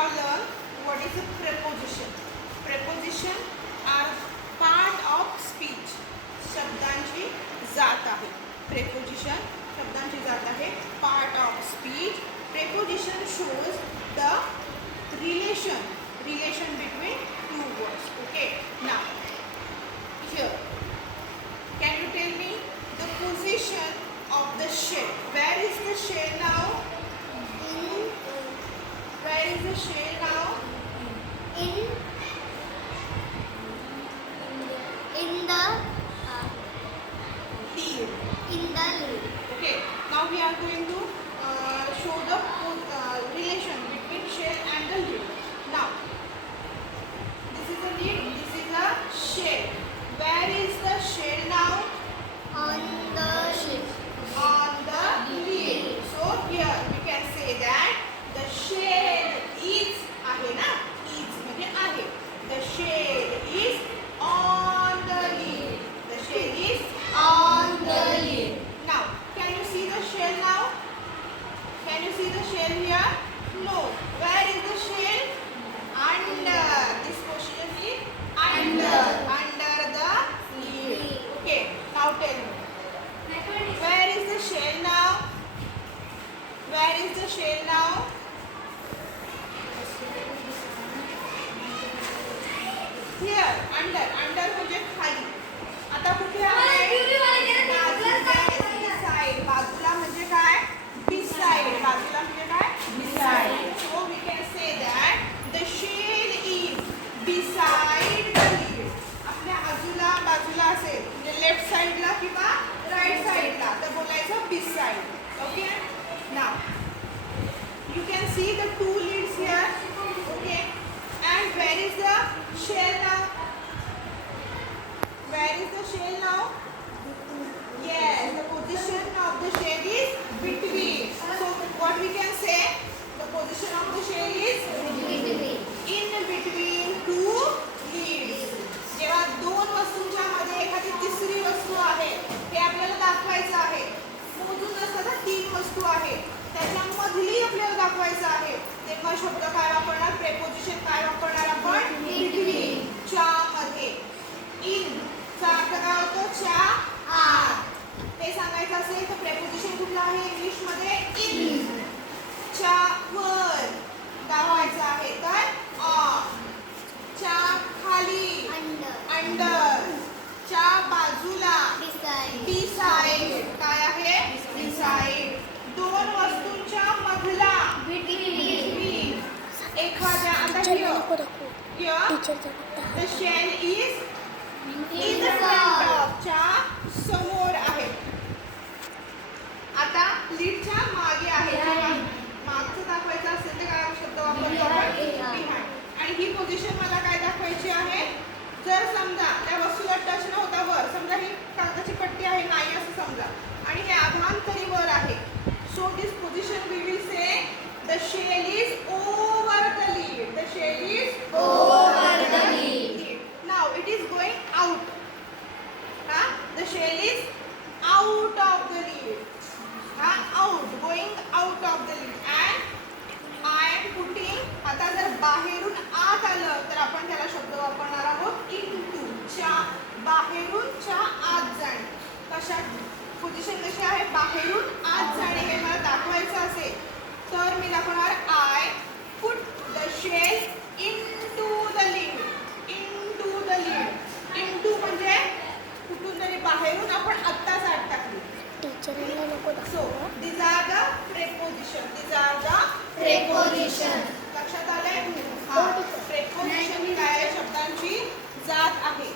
have learned what is a preposition. Preposition are part of speech. शब्दांची जात आहे. Preposition शब्दांची जात आहे. Part of speech. Preposition shows the relation between two words. Okay. Now here, can you tell me the position of the shell? Where is the shell now? Where is the shell now? In the Leaf. in the leaf. Okay. Now we are going to show the relation between shell and the leaf. Now, this is a leaf. This is a shell. Where is the shell now? On the ship. On the leaf. So here we can say that the shell is आहे ना, is म्हणजे आहे. The shell is on the leaf. The shell is on the leaf. Now, can you see the shell now? Can you see the shell here? No. Where is the shell? Under. This position is under. Under the leaf. Okay. Now tell me. Where is the shell now? Where is the shell now? Here. Under. Under म्हणजे खाली. आता कुठे आहे? Beside. बाजूला म्हणजे काय? Beside. बाजूला म्हणजे काय? Beside. So we can say that the shell is beside the leaf. आपल्या बाजूला असेल म्हणजे लेफ्ट साइडला किंवा राइट साइडला तर बोलायचं beside. Okay. Now you can see the two leaves here. Okay. And where is the shell now? Where is the shell now? Yes, the position of the shell is between. So what we can say? The position of the shell is in between two leaves. जेव्हा दोन वस्तूंच्या मध्ये एखादी तिसरी वस्तू आहे हे आपल्याला दाखवायचं आहे. मोजून नसतं तर तीन वस्तू आहेत त्याच्यामधली आपल्याला दाखवायचं आहे तेव्हा शब्द काय वापरणार? प्रेपोजिशन काय वापरणार आपण? बिटवीन. च्या मध्ये. इन चा अर्थ काय होतो? च्या आत. ते सांगायचं असेल तर प्रेपोजिशन कुठलं आहे इंग्लिश मध्ये? इन. च्या वर दाखवायचं आहे तर ऑन. च्या खाली अंडर. च्या बाजूला बिसाइड. काय आहे? बिसाइड. दोन वस्तूंच्या मधला बिटवीन. एखाद्या आता here the shell is in the front of. च्या समोर आहे. आता लीडच्या मागे आहे. मागचं दाखवायचं असेल तर काय शब्द वापरतो आपण? बिहाइंड. आणि ही पोझिशन मला काय दाखवायची आहे? जर समजा त्या वस्तूला टच न होता वर, समजा ही कागदाची पट्टी आहे नाही असं समजा आणि हे अभांतरी वर आहे. So this position we will say the shell is over the leaf. The shell is over the leaf. Now it is going out. The shell is out of the leaf. Out, going out of the leaf. And I am putting. आता जर बाहेरून आत आलं तर आपण त्याला शब्द वापरणार आहोत into. च्या बाहेरून च्या आत जाणे. कशा पोझिशन कशी आहे? बाहेरून आत जाणे हे मला दाखवायचं असेल तर मी दाखवणार I put the shell into the leaf. Into the leaf. Into म्हणजे कुठून तरी बाहेरून आपण आत्ताच आत टाकली. So these are the preposition. These are the preposition. लक्षात आले? हा. Preposition ही काय आहे? शब्दांची जात आहे.